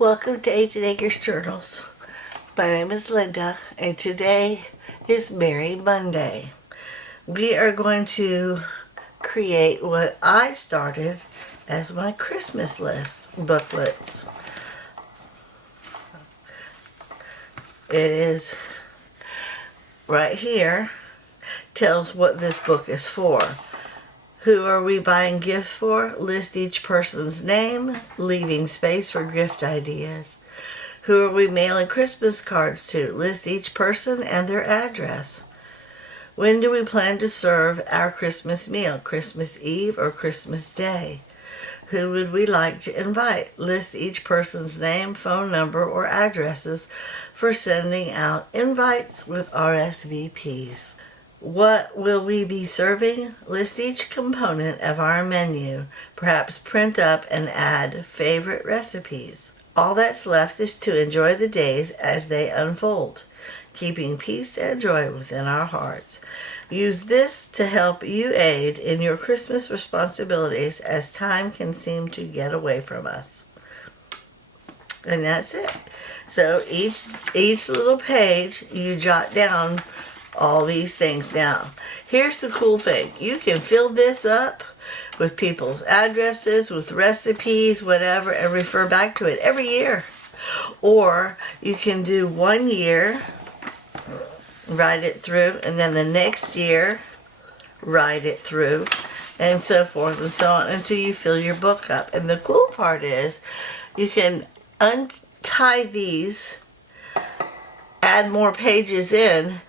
Welcome to 18 Acres Journals. My name is Linda, and today is Merry Monday. We are going to create what I started as my Christmas list booklets. It is right here, tells what this book is for. Who are we buying gifts for? List each person's name, leaving space for gift ideas. Who are we mailing Christmas cards to? List each person and their address. When do we plan to serve our Christmas meal? Christmas Eve or Christmas Day? Who would we like to invite? List each person's name, phone number, or addresses for sending out invites with RSVPs. What will we be serving? List each component of our menu. Perhaps print up and add favorite recipes. All that's left is to enjoy the days as they unfold, keeping peace and joy within our hearts. Use this to help you aid in your Christmas responsibilities as time can seem to get away from us. And that's it. So each little page you jot down all these things down. Here's the cool thing. You can fill this up with people's addresses, with recipes, whatever, and refer back to it every year. Or you can do 1 year, write it through, and then the next year, write it through, and so forth and so on until you fill your book up. And the cool part is you can untie these, add more pages in,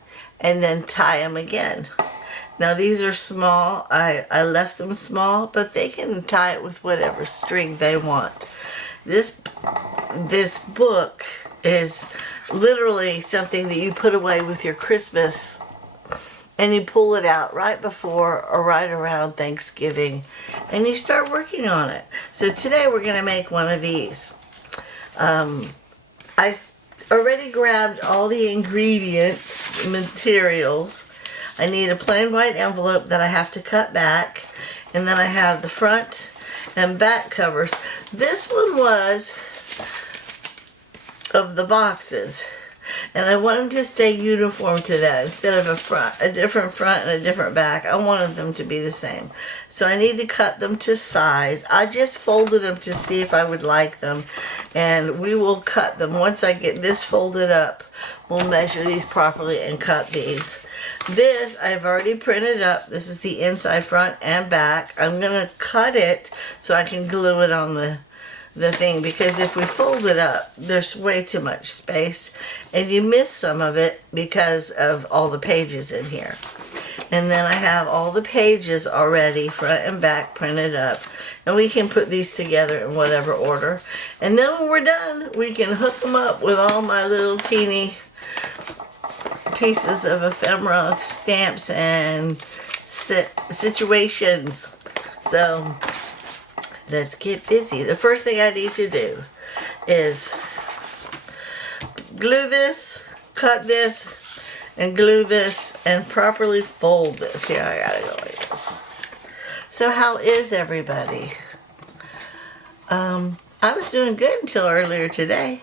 and then tie them again. Now these are small. I left them small, but they can tie it with whatever string they want. This book is literally something that you put away with your Christmas, and you pull it out right before or right around Thanksgiving, and you start working on it. So today we're going to make one of these. I already grabbed all the ingredients, materials. I need a plain white envelope that I have to cut back, and then I have the front and back covers. This one was of the boxes, and I wanted to stay uniform to that. Instead of a different front and a different back, I wanted them to be the same. So I need to cut them to size. I just folded them to see if I would like them, and we will cut them. Once I get this folded up, we'll measure these properly and cut these. This I've already printed up. This is the inside, front, and back. I'm going to cut it so I can glue it on the thing, because if we fold it up, there's way too much space, and you miss some of it because of all the pages in here. And then I have all the pages already, front and back, printed up, and we can put these together in whatever order. And then when we're done, we can hook them up with all my little teeny pieces of ephemera, stamps, and situations. So let's get busy. The first thing I need to do is glue this, cut this, and glue this, and properly fold this. Here, I gotta go like this. So how is everybody? I was doing good until earlier today.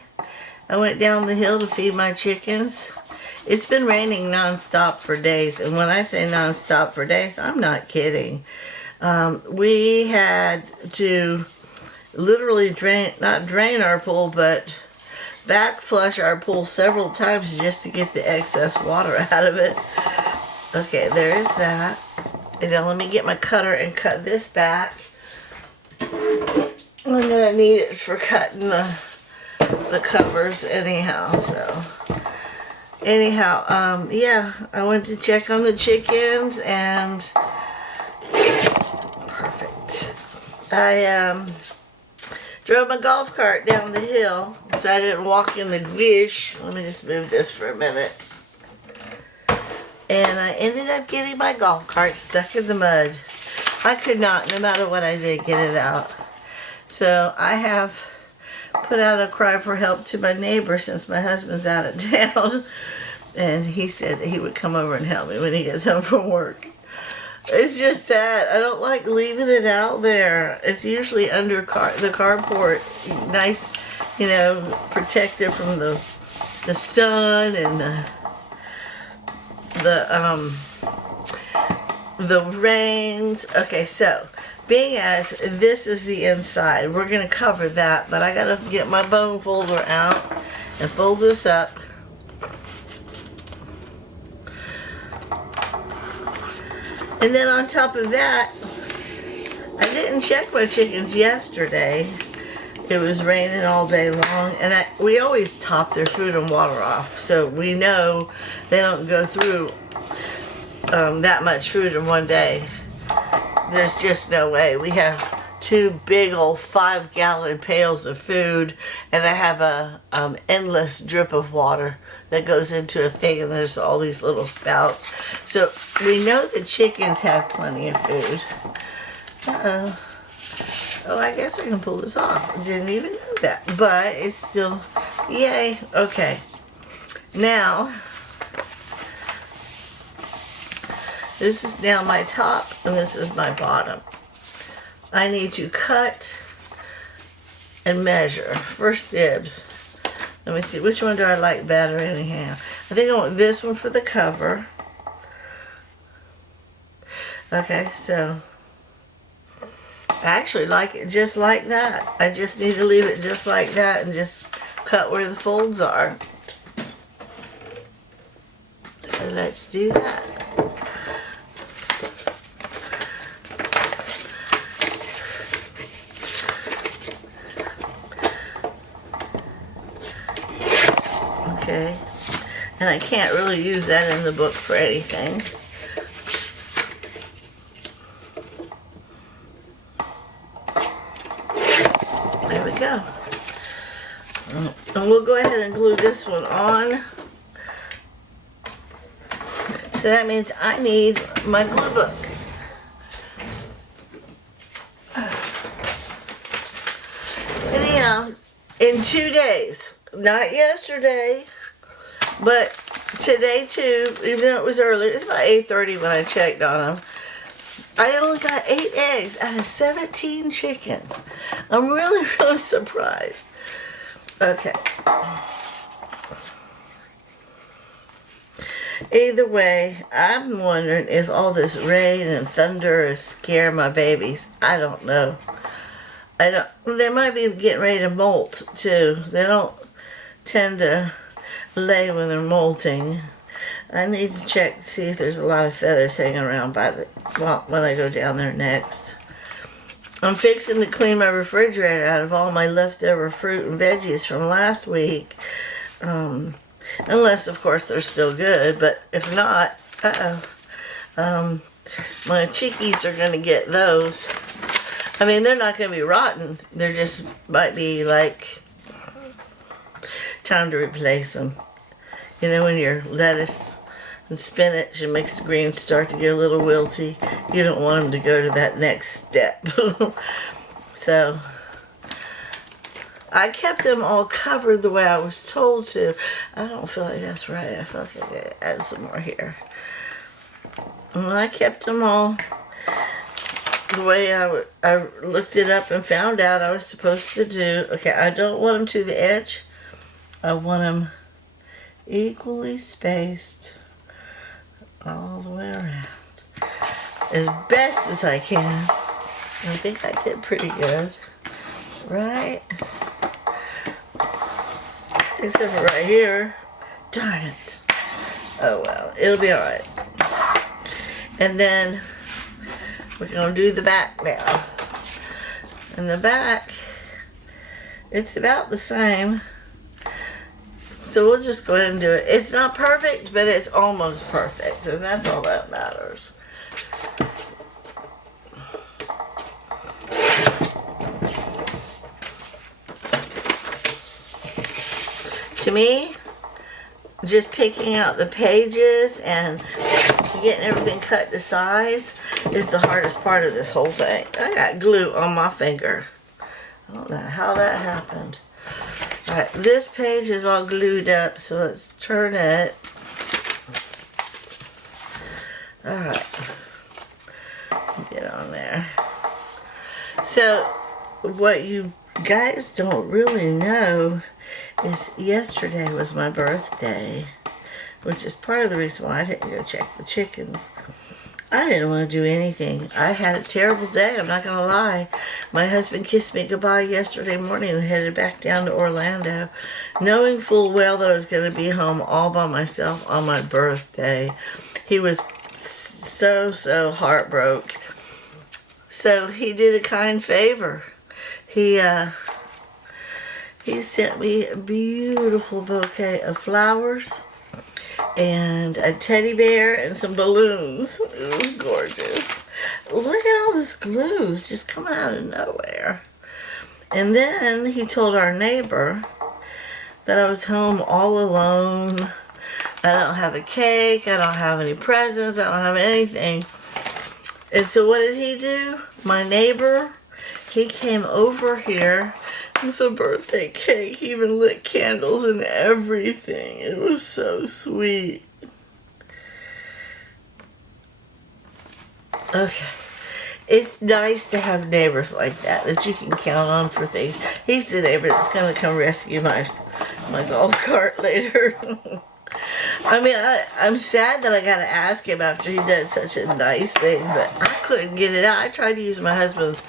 I went down the hill to feed my chickens. It's been raining non-stop for days, and when I say non-stop for days, I'm not kidding. We had to literally not drain our pool, but back flush our pool several times just to get the excess water out of it. Okay, there is that. And now let me get my cutter and cut this back. I'm gonna need it for cutting the covers anyhow. So anyhow, yeah, I went to check on the chickens, and perfect. I drove my golf cart down the hill, so I didn't walk in the dish. Let me just move this for a minute. And I ended up getting my golf cart stuck in the mud. I could not, no matter what I did, get it out. So I have put out a cry for help to my neighbor since my husband's out of town. And he said that he would come over and help me when he gets home from work. It's just sad. I don't like leaving it out there. It's usually under the carport, nice you know, protected from the sun and the rains. Okay, so being as this is the inside, we're gonna cover that, but I gotta get my bone folder out and fold this up. And then on top of that, I didn't check my chickens yesterday. It was raining all day long, and we always top their food and water off, so we know they don't go through that much food in one day. There's just no way. We have 2 big old 5-gallon pails of food, and I have a endless drip of water that goes into a thing, and there's all these little spouts. So we know the chickens have plenty of food. Uh-oh. Oh, I guess I can pull this off. I didn't even know that. But it's still, yay. Okay. Now, this is now my top and this is my bottom. I need to cut and measure. First dibs. Let me see, which one do I like better anyhow? I think I want this one for the cover. Okay, so I actually like it just like that. I just need to leave it just like that and just cut where the folds are. So let's do that. Okay, and I can't really use that in the book for anything. There we go. And we'll go ahead and glue this one on. So that means I need my glue book. Anyhow, in 2 days, not yesterday, but today too, even though it was early, it was about 8:30 when I checked on them. I only got 8 eggs out of 17 chickens. I'm really, really surprised. Okay. Either way, I'm wondering if all this rain and thunder is scaring my babies. I don't know. They might be getting ready to molt too. They don't tend to lay when they're molting. I need to check to see if there's a lot of feathers hanging around when I go down there next. I'm fixing to clean my refrigerator out of all my leftover fruit and veggies from last week. Unless, of course, they're still good. But if not, my chickies are going to get those. I mean, they're not going to be rotten. They're just might be like time to replace them. You know, when your lettuce and spinach and mixed greens start to get a little wilty, you don't want them to go to that next step. So I kept them all covered the way I was told to. I don't feel like that's right. I feel like I gotta add some more here. And when I kept them all the way I looked it up and found out I was supposed to do. Okay, I don't want them to the edge. I want them equally spaced all the way around as best as I can. I think I did pretty good, right? Except for right here. Darn it. Oh well, it'll be alright. And then we're going to do the back now. And the back, it's about the same. So we'll just go ahead and do it. It's not perfect, but it's almost perfect. And that's all that matters. To me, just picking out the pages and getting everything cut to size is the hardest part of this whole thing. I got glue on my finger. I don't know how that happened. Alright, this page is all glued up, so let's turn it. Alright. Get on there. So, what you guys don't really know is yesterday was my birthday, which is part of the reason why I didn't go check the chickens. I didn't want to do anything. I had a terrible day, I'm not going to lie. My husband kissed me goodbye yesterday morning and headed back down to Orlando, knowing full well that I was going to be home all by myself on my birthday. He was so heartbroken. So he did a kind favor. He sent me a beautiful bouquet of flowers and a teddy bear and some balloons. It was gorgeous. Look at all this glue. It's just coming out of nowhere. And then he told our neighbor that I was home all alone. I don't have a cake. I don't have any presents. I don't have anything. And so what did he do? My neighbor, he came over here with a birthday cake. He even lit candles and everything. It was so sweet. Okay. It's nice to have neighbors like that you can count on for things. He's the neighbor that's going to come rescue my golf cart later. I mean, I'm sad that I got to ask him after he does such a nice thing, but I couldn't get it out. I tried to use my husband's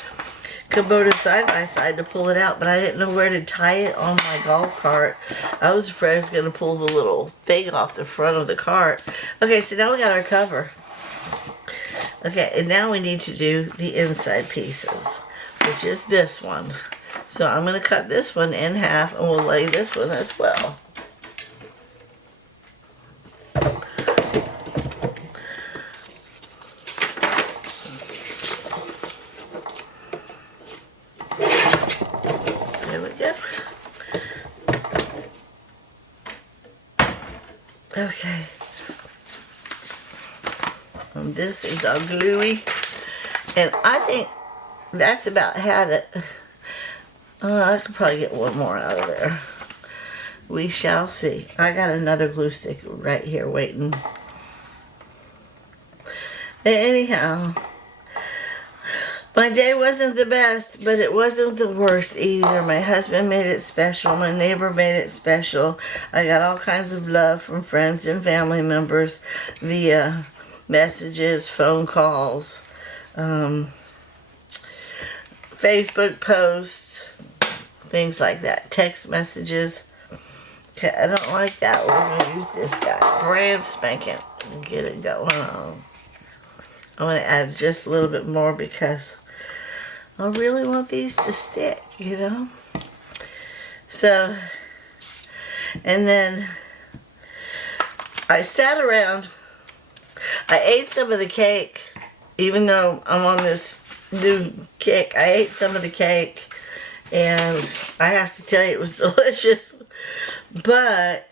Kubota side-by-side to pull it out, but I didn't know where to tie it on my golf cart. I was afraid I was going to pull the little thing off the front of the cart. Okay, so now we got our cover. Okay, and now we need to do the inside pieces, which is this one. So I'm going to cut this one in half, and we'll lay this one as well. Okay. And this is all gluey. And I think that's about had it. I could probably get one more out of there. We shall see. I got another glue stick right here waiting. Anyhow, my day wasn't the best, but it wasn't the worst either. My husband made it special. My neighbor made it special. I got all kinds of love from friends and family members via messages, phone calls, Facebook posts, things like that, text messages. Okay, I don't like that. We're going to use this guy. Brand spanking. Get it going on. I want to add just a little bit more because I really want these to stick, you know? So, and then I sat around. I ate some of the cake, even though I'm on this new kick. I ate some of the cake, and I have to tell you it was delicious. But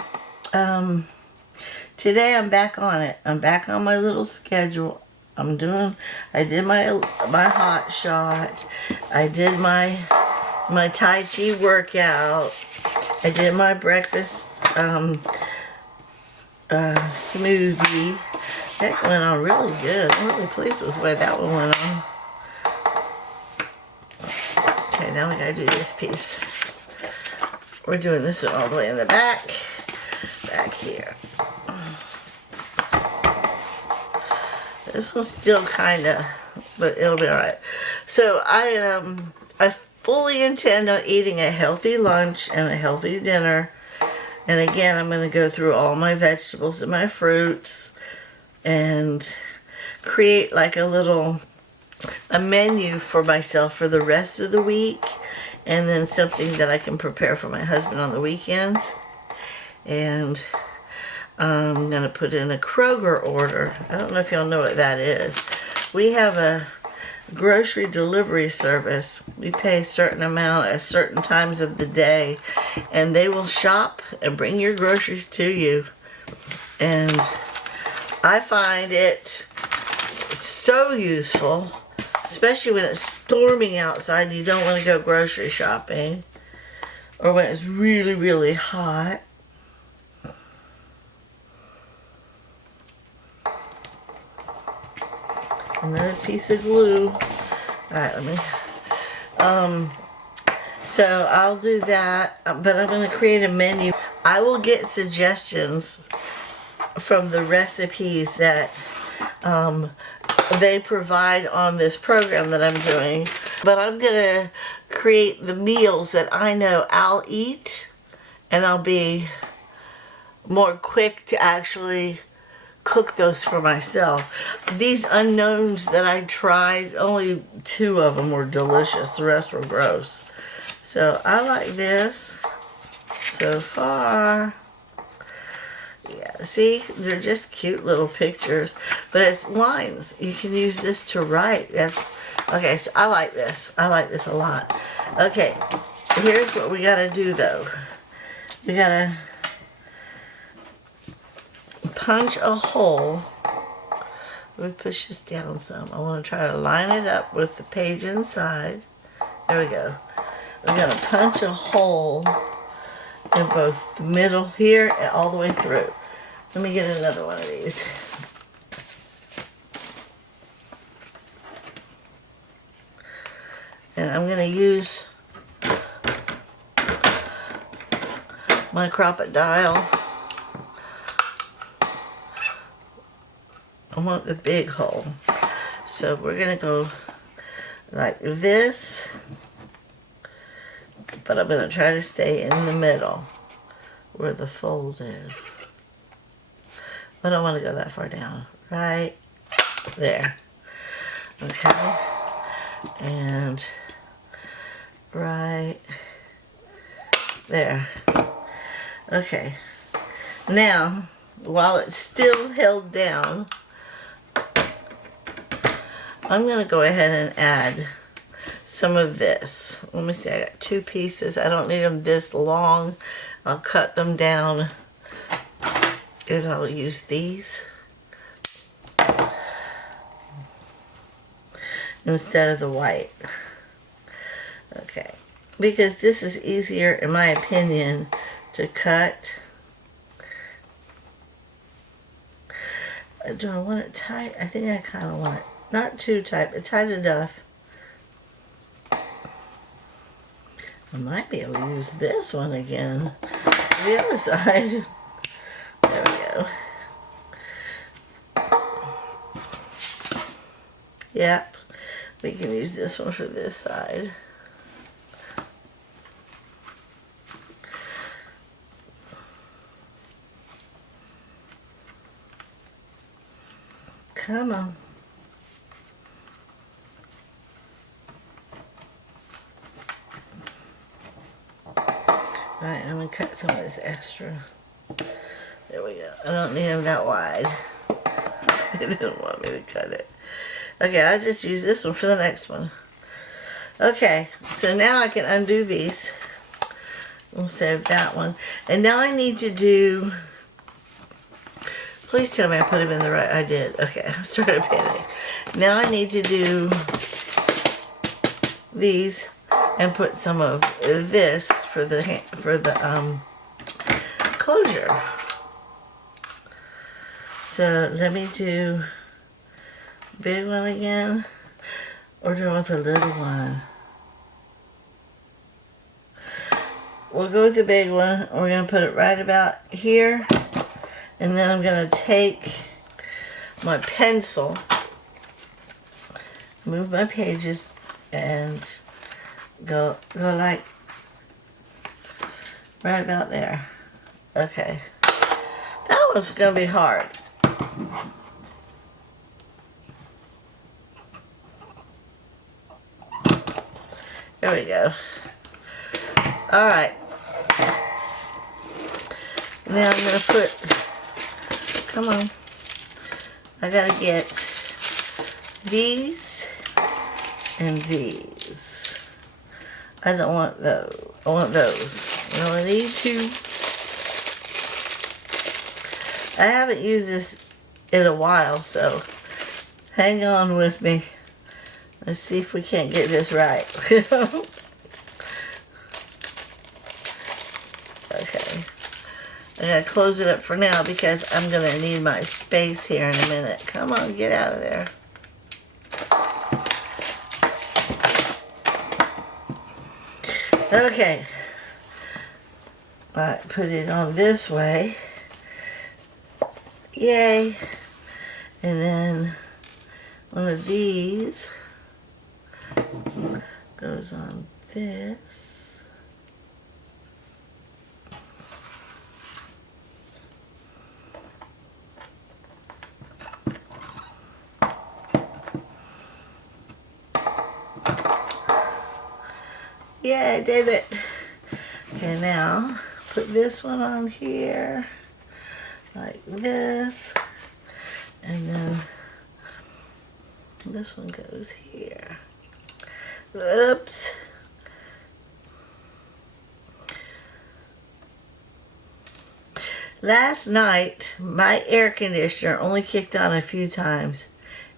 today I'm back on it. I'm back on my little schedule. I did my hot shot. I did my Tai Chi workout. I did my breakfast smoothie. That went on really good. I'm really pleased with the way that one went on. Okay, now we gotta do this piece. We're doing this one all the way in the back here. This one's still kinda, but it'll be alright. So I fully intend on eating a healthy lunch and a healthy dinner. And again, I'm gonna go through all my vegetables and my fruits and create like a menu for myself for the rest of the week, and then something that I can prepare for my husband on the weekends. And I'm going to put in a Kroger order. I don't know if y'all know what that is. We have a grocery delivery service. We pay a certain amount at certain times of the day, and they will shop and bring your groceries to you. And I find it so useful, especially when it's storming outside and you don't want to go grocery shopping, or when it's really, really hot. Another piece of glue. Alright, let me So I'll do that, but I'm going to create a menu. I will get suggestions from the recipes that they provide on this program that I'm doing. But I'm going to create the meals that I know I'll eat, and I'll be more quick to actually cook those for myself. These unknowns that I tried, only 2 of them were delicious. The rest were gross. So I like this so far. Yeah, see, they're just cute little pictures, but it's lines. You can use this to write. That's okay. So I like this. I like this a lot. Okay, here's what we gotta do though. We gotta punch a hole. Let me push this down some. I want to try to line it up with the page inside. There we go. We're gonna punch a hole in both the middle here and all the way through. Let me get another one of these. And I'm going to use my Crop-A-Dile. I want the big hole. So we're going to go like this, but I'm going to try to stay in the middle where the fold is. I don't want to go that far down. Right there. Okay. And right there. Okay. Now, while it's still held down, I'm going to go ahead and add some of this. Let me see, I got 2 pieces. I don't need them this long. I'll cut them down and I'll use these instead of the white. Okay, because this is easier, in my opinion, to cut. Do I want it tight? I think I kind of want it not too tight, but tight enough. I might be able to use this one again. The other side. There we go. Yep. We can use this one for this side. Come on. Alright, I'm going to cut some of this extra. There we go. I don't need them that wide. They didn't want me to cut it. Okay, I'll just use this one for the next one. Okay, so now I can undo these. We'll save that one. And now I need to do... Please tell me I put them in the right... I did. Okay, I started panicking. Now I need to do these and put some of this for the closure. So let me do big one again, or do I want the little one? We'll go with the big one. We're going to put it right about here, and then I'm going to take my pencil, move my pages, and go like right about there. Okay, that was going to be hard. There we go. Alright. Now I'm going to put, come on, I got to get these and these. I don't want those. I want those. I don't need to. I haven't used this in a while, so hang on with me. Let's see if we can't get this right. Okay. I'm going to close it up for now because I'm going to need my space here in a minute. Come on, get out of there. Okay. Alright, put it on this way. Yay. And then one of these goes on this. Yeah, I did it. Okay, now put this one on here like this, and then this one goes here. Oops. Last night, my air conditioner only kicked on a few times,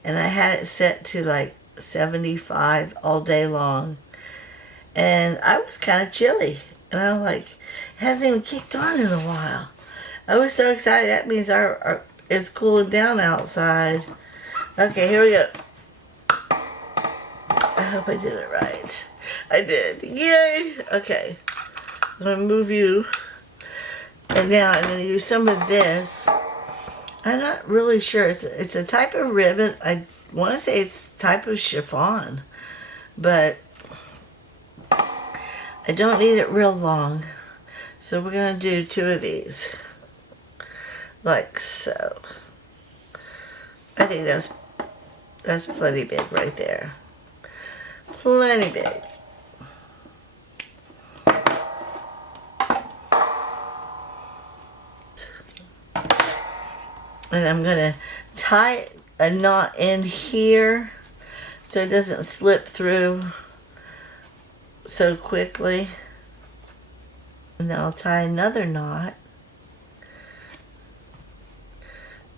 and I had it set to like 75 all day long. And I was kind of chilly. And I'm like, it hasn't even kicked on in a while. I was so excited. That means it's cooling down outside. Okay, here we go. I hope I did it right. I did. Yay! Okay. I'm going to move you. And now I'm going to use some of this. I'm not really sure. It's a type of ribbon. I want to say it's type of chiffon. But I don't need it real long. So we're going to do 2 of these. Like so. I think that's plenty big right there. Plenty big. And I'm going to tie a knot in here so it doesn't slip through so quickly. And then I'll tie another knot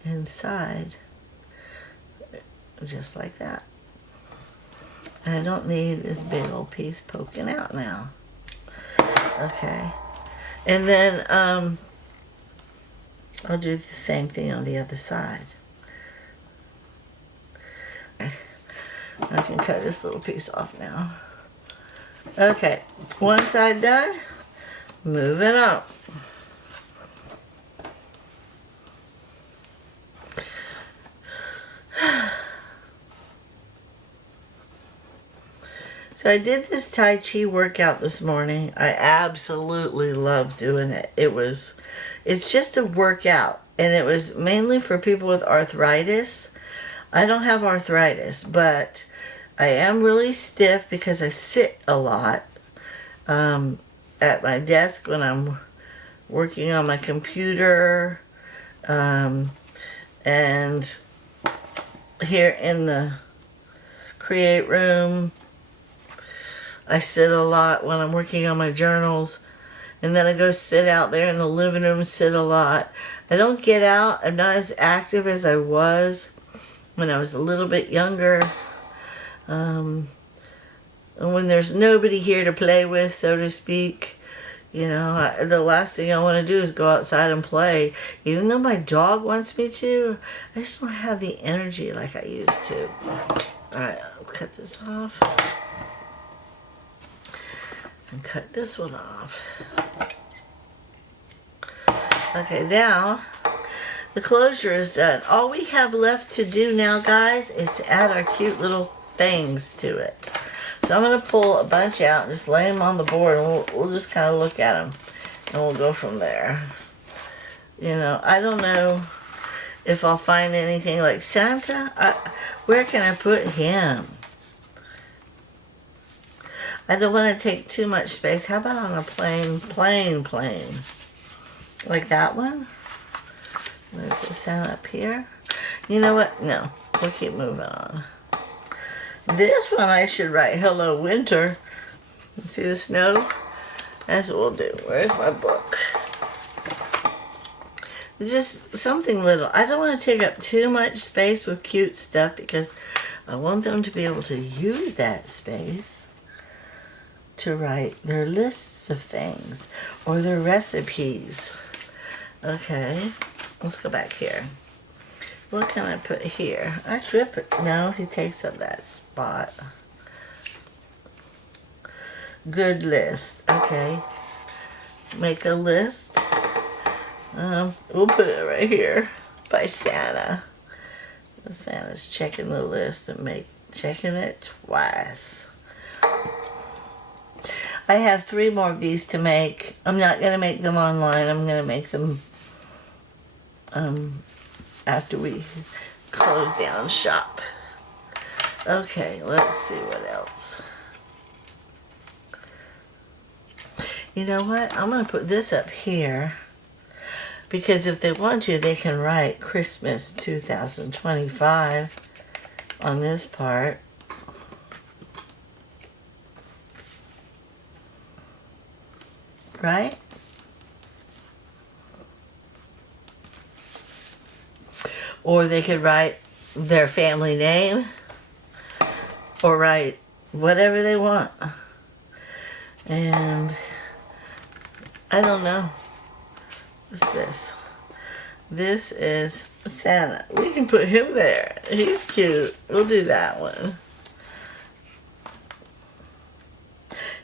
inside, just like that. And I don't need this big old piece poking out now. Okay. And then I'll do the same thing on the other side. Okay. I can cut this little piece off now. Okay, one side done. Moving on. So I did this Tai Chi workout this morning. I absolutely love doing it. It's just a workout, and it was mainly for people with arthritis. I don't have arthritis, but I am really stiff because I sit a lot at my desk when I'm working on my computer, and here in the create room. I sit a lot when I'm working on my journals, and then I go sit out there in the living room, sit a lot. I don't get out. I'm not as active as I was when I was a little bit younger. And when there's nobody here to play with, so to speak, you know, the last thing I want to do is go outside and play. Even though my dog wants me to, I just don't have the energy like I used to. Alright, I'll cut this off. And cut this one off. Okay, now the closure is done. All we have left to do now, guys, is to add our cute little things to it. So I'm going to pull a bunch out and just lay them on the board, and we'll just kind of look at them, and we'll go from there. You know, I don't know if I'll find anything like Santa. Where can I put him? I don't want to take too much space. How about on a plain? Like that one? Let's put Santa up here. You know what? No. We'll keep moving on. This one I should write Hello Winter. See the snow? That's what we'll do. Where's my book? Just something little. I don't want to take up too much space with cute stuff because I want them to be able to use that space to write their lists of things or their recipes. Okay, let's go back here. What can I put here? I should put, no, he takes up that spot. Good list. Okay. Make a list. We'll put it right here by Santa. Santa's checking the list and checking it twice. I have 3 more of these to make. I'm not going to make them online. I'm going to make them after we close down shop. Okay, let's see what else. You know what? I'm going to put this up here because if they want to, they can write Christmas 2025 on this part. Right? Or they could write their family name or write whatever they want. And I don't know. What's this? This is Santa. We can put him there. He's cute. We'll do that one.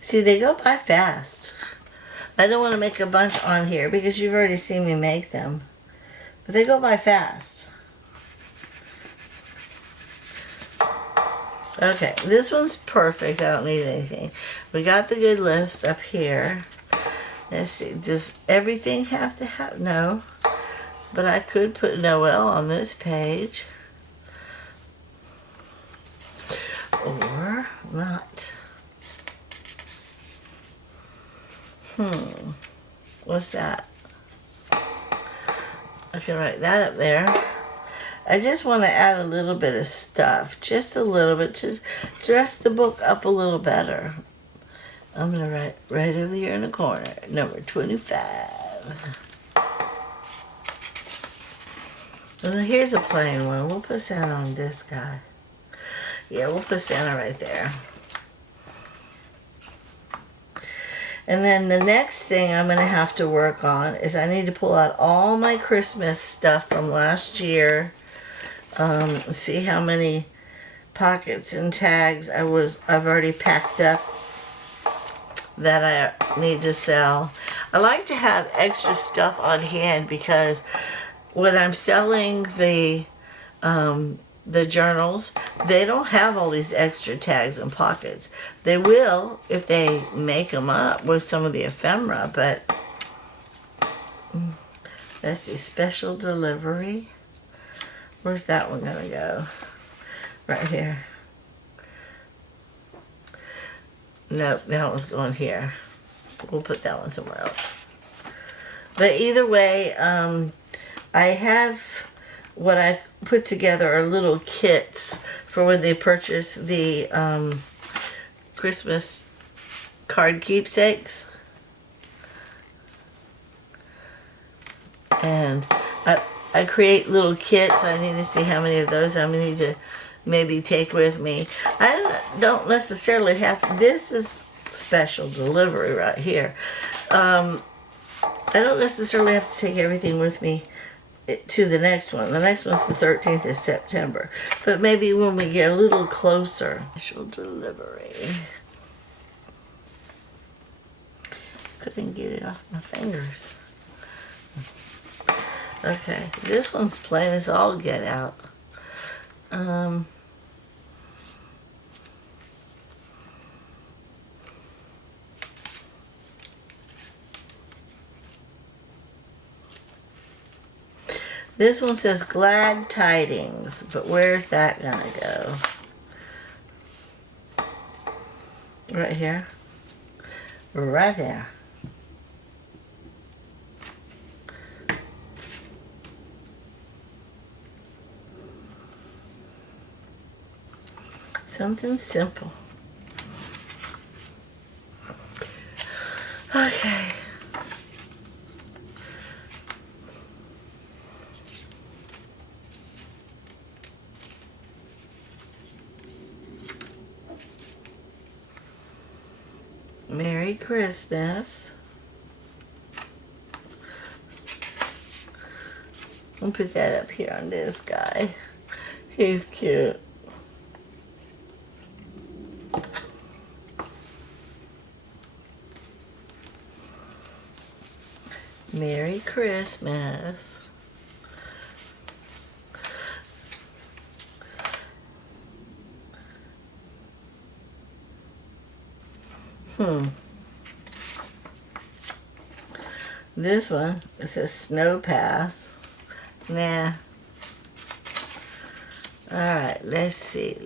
See, they go by fast. I don't want to make a bunch on here because you've already seen me make them. But they go by fast. Okay, this one's perfect. I don't need anything. We got the good list up here. Let's see, does everything have to have? No. But I could put Noel on this page. Or not. What's that? I can write that up there. I just want to add a little bit of stuff. Just a little bit to dress the book up a little better. I'm going to write right over here in the corner. Number 25. Well, here's a plain one. We'll put Santa on this guy. Yeah, we'll put Santa right there. And then the next thing I'm going to have to work on is I need to pull out all my Christmas stuff from last year. See how many pockets and tags I've already packed up that I need to sell. I like to have extra stuff on hand because when I'm selling the journals, they don't have all these extra tags and pockets. They will if they make them up with some of the ephemera, but let's see, special delivery. Where's that one gonna go? Right here. Nope, that one's going here. We'll put that one somewhere else. But either way, I have what I put together are little kits for when they purchase the Christmas card keepsakes. And I create little kits. I need to see how many of those I need to maybe take with me. I don't necessarily have to. This is special delivery right here. I don't necessarily have to take everything with me to the next one. The next one's the 13th of September. But maybe when we get a little closer. Special delivery. Couldn't get it off my fingers. Okay, this one's plain as all get out. This one says glad tidings, but where's that gonna go? Right here. Right there. Something simple. Okay. Merry Christmas. I'll put that up here on this guy. He's cute. Merry Christmas. This one, it says Snow Pass. Nah. Alright, let's see.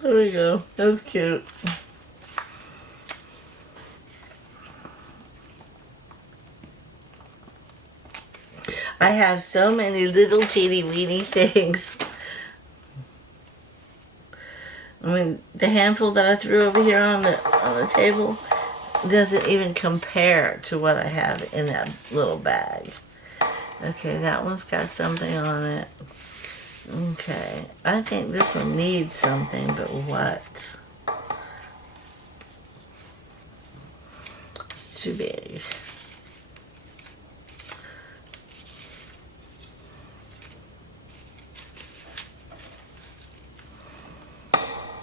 There we go. That's cute. I have so many little teeny weeny things. I mean, the handful that I threw over here on the table doesn't even compare to what I have in that little bag. Okay, that one's got something on it. Okay, I think this one needs something, but what? It's too big.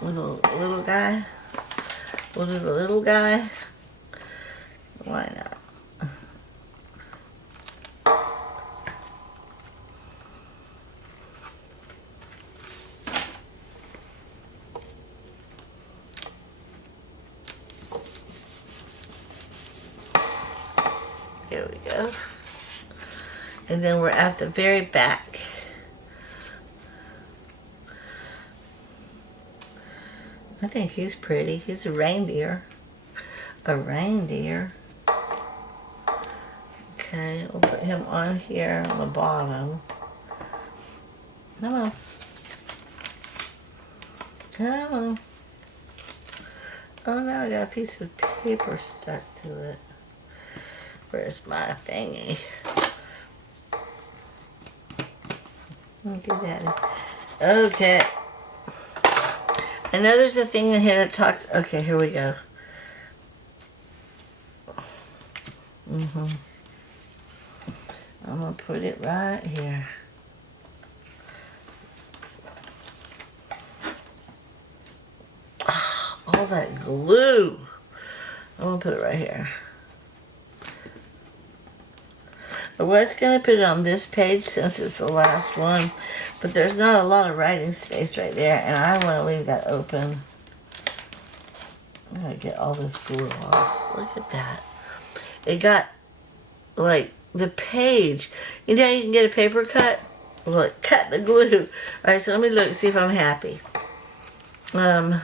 Little guy. What is the little guy? Why not? Here we go. And then we're at the very back. I think he's pretty. He's a reindeer. A reindeer. Okay, we'll put him on here on the bottom. Come on. Come on. Oh no, I got a piece of paper stuck to it. Where's my thingy? Look at that. Okay. I know there's a thing in here that talks. Okay, here we go. I'm gonna put it right here. All that glue. I'm gonna put it right here. I was gonna put it on this page since it's the last one, but there's not a lot of writing space right there, and I want to leave that open. I'm gonna get all this glue off. Look at that. It got, like, the page. You know how you can get a paper cut? Well, it cut the glue. Alright, so let me look, see if I'm happy. I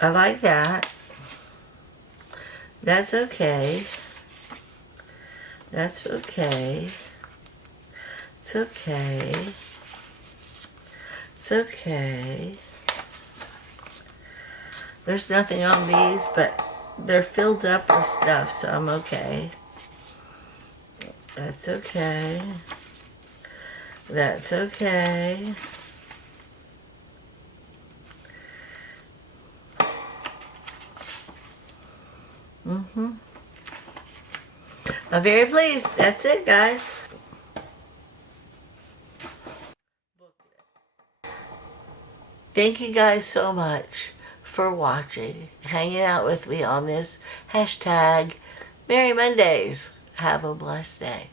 like that. That's okay. That's okay. It's okay. It's okay. There's nothing on these, but they're filled up with stuff, so I'm okay. That's okay. That's okay. I'm very pleased. That's it, guys. Thank you guys so much for watching, hanging out with me on this hashtag Merry Mondays. Have a blessed day.